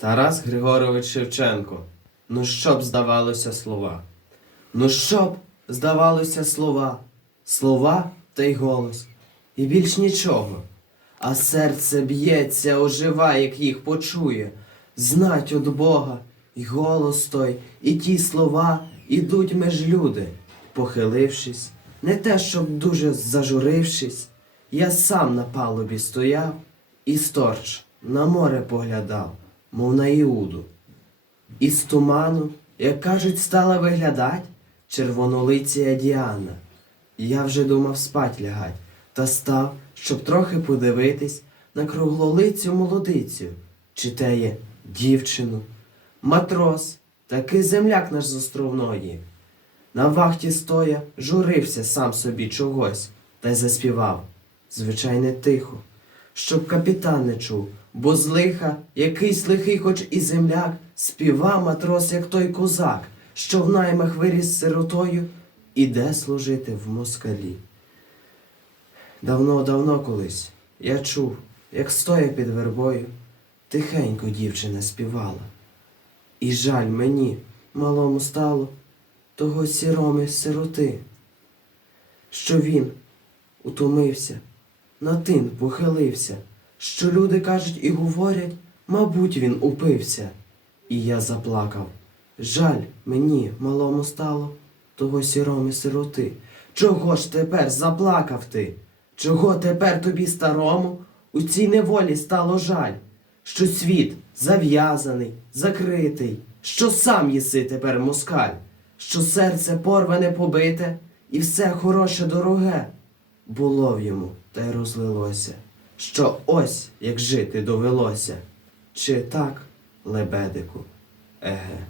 Тарас Григорович Шевченко. Ну що б здавалося слова? Ну що б здавалося слова? Слова та й голос. І більш нічого. А серце б'ється, оживає, як їх почує. Знать от Бога, і голос той, і ті слова ідуть меж люди, похилившись, не те, щоб дуже зажурившись, я сам на палубі стояв і сторч на море поглядав, мов на Іуду. Із туману, як кажуть, стала виглядать червонолиція Діана. Я вже думав спать лягать, та став, щоб трохи подивитись на круглолицю молодицю, чи теє дівчину. Матрос, такий земляк наш з островної. На вахті стоя, журився сам собі чогось, та й заспівав, звичайне тихо, щоб капітан не чув, бо з лиха якийсь лихий, хоч і земляк, співа матрос, як той козак, що в наймах виріс сиротою, іде служити в москалі. Давно-давно колись я чув, як стоя під вербою, тихенько дівчина співала. І жаль мені, малому стало, того сіроми сироти, що він утомився, на тин похилився, що люди кажуть і говорять, мабуть, він упився. І я заплакав. Жаль мені, малому стало, того сіроми сироти. Чого ж тепер заплакав ти? Чого тепер тобі старому у цій неволі стало жаль? Що світ зав'язаний, закритий, що сам єси тепер москаль, що серце порване побите, і все хороше дороге було в йому та й розлилося, що ось як жити довелося. Чи так, лебедику, еге.